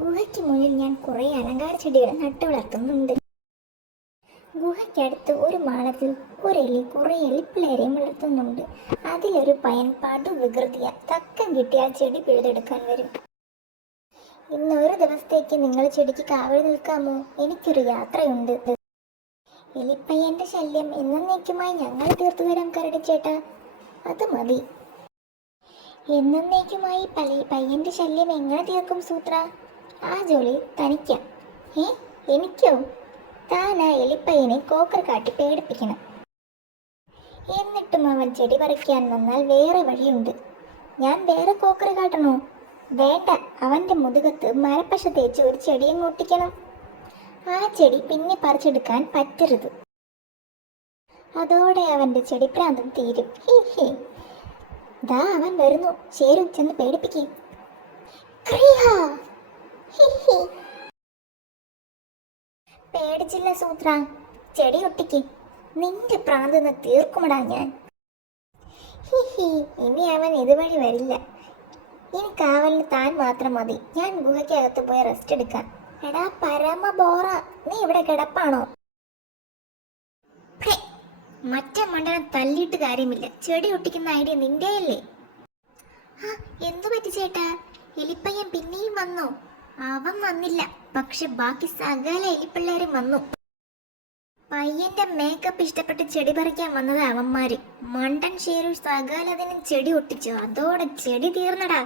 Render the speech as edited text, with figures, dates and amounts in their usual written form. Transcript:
ഗുഹയ്ക്ക് മുന്നിൽ ഞാൻ കുറേ അലങ്കാര ചെടികൾ നട്ടു വളർത്തുന്നുണ്ട്. ഗുഹയ്ക്കടുത്ത് ഒരു മാളത്തിൽ ഒരെലി കുറേ എലിപ്പിള്ളേരെയും വളർത്തുന്നുണ്ട്. അതിലൊരു പയ്യൻ പടു വികൃതിയ തക്കം കിട്ടിയാൽ ചെടി പിഴുതെടുക്കാൻ വരും. ഇന്ന് ഒരു ദിവസത്തേക്ക് നിങ്ങൾ ചെടിക്ക് കാവൽ നിൽക്കാമോ? എനിക്കൊരു യാത്രയുണ്ട്. എലിപ്പയ്യന്റെ ശല്യം എന്നേക്കുമായി ഞങ്ങൾ തീർത്തു തരാം കരടിച്ചേട്ടാ. അത് മതി. എന്നേക്കുമായി പയ്യന്റെ ശല്യം എങ്ങനെ തീർക്കും സൂത്ര? ആ ജോലി തനിക്കാം. എനിക്കോ? താൻ ആ എലിപ്പയ്യനെ കോക്കർ കാട്ടി പേടിപ്പിക്കണം. എന്നിട്ടും അവൻ ചെടി പറിക്കാൻ വന്നാൽ വേറെ വഴിയുണ്ട്. ഞാൻ വേറെ കോക്കർ കാട്ടണോ? വേണ്ട, അവന്റെ മുതുകത്ത് മരപ്പശ തേച്ച് ഒരു ചെടിയെ ഒട്ടിക്കണം. ആ ചെടി പിന്നെ പറിച്ചെടുക്കാൻ പറ്റരുത്. അതോടെ അവന്റെ ചെടിപ്രാന്തം തീരും. ഹി ദാ അവൻ വരുന്നു. ശേരു, ചെന്ന് പേടിപ്പിക്കേ. പേടിച്ചില്ല സൂത്ര, ചെടി ഒട്ടിക്ക്. നിന്റെ പ്രാന്തെന്ന് തീർക്കുമടാ ഞാൻ. ഇനി അവൻ ഇതുവഴി വരില്ല. ഇനി കാവലിന് താൻ മാത്രം മതി. ഞാൻ ഗുഹയ്ക്കകത്ത് പോയി റെസ്റ്റ് എടുക്കാം. എടാ പരമ ബോറ, നീ ഇവിടെ കിടപ്പാണോ? മറ്റേ മണ്ടനം തല്ലിയിട്ട് കാര്യമില്ല. ചെടി ഒട്ടിക്കുന്ന ഐഡിയ നിന്റെയല്ലേ? എന്തു പറ്റി ചേട്ടാ? എലിപ്പയ്യൻ പിന്നെയും വന്നോ? അവൻ വന്നില്ല, പക്ഷെ ബാക്കി സകല എലിപ്പിള്ളേരും വന്നു. പയ്യന്റെ മേക്കപ്പ് ഇഷ്ടപ്പെട്ട് ചെടി പറിക്കാൻ വന്നത് അവന്മാര്. മണ്ടൻ ഷേരു സകലതിനും ചെടി ഒട്ടിച്ചു. അതോടെ ചെടി തീർന്നടാ.